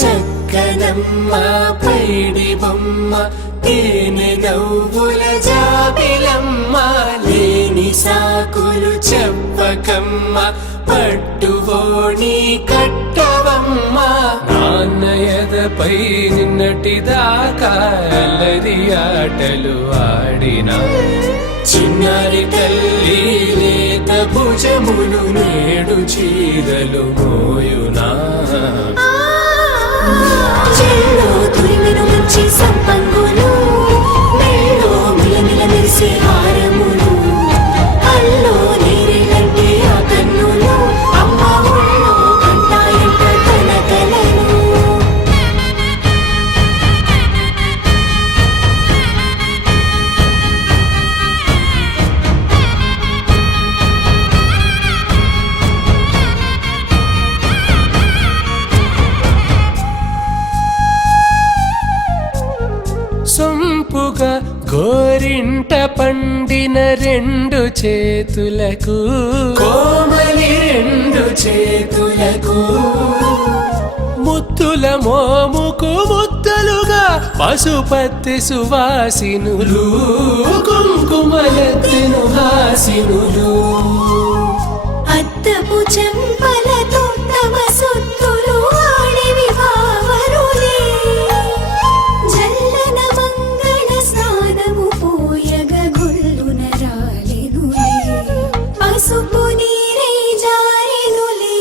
చక్కనమ్మ పైడి బొమ్మ తేనె నవ్వుల జాబిలమ్మ లేని సాకులు చెప్పకమ్మ పట్టువోణి కట్టవమ్మ నాన్నయదపై నిన్నటిదాకా అల్లరి ఆటలు ఆడినా చిన్నారి తల్లి లేత భుజములు నేడు చీరలు మోయునా చెల్లో తురిమిన మంచి సంపంగులు మెల్లో మిలమిల మెరిసే హారములు అల్లో నీరేలంటే ఆ కన్నులు అమ్మ ఒళ్ళో కంటాయంట తన కలను సొంపుగా గోరింట పండిన రెండు చేతులకు కోమలి రెండు చేతులకు ముత్తుల మోముకు ముద్దలుగా పశుపతి సువాసినులు కుంకుమలెత్తిను హాసినులు అద్దపు చెంపలతో తమ సొత్తులు ఆడివి భావరులే జల్లన మంగళ స్నానము పోయగ గొల్లున రాలెనులే పసుపు నీరై జారెనులే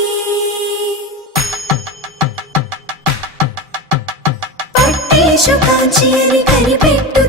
పట్టేషు కాచి అని కనిపెట్టు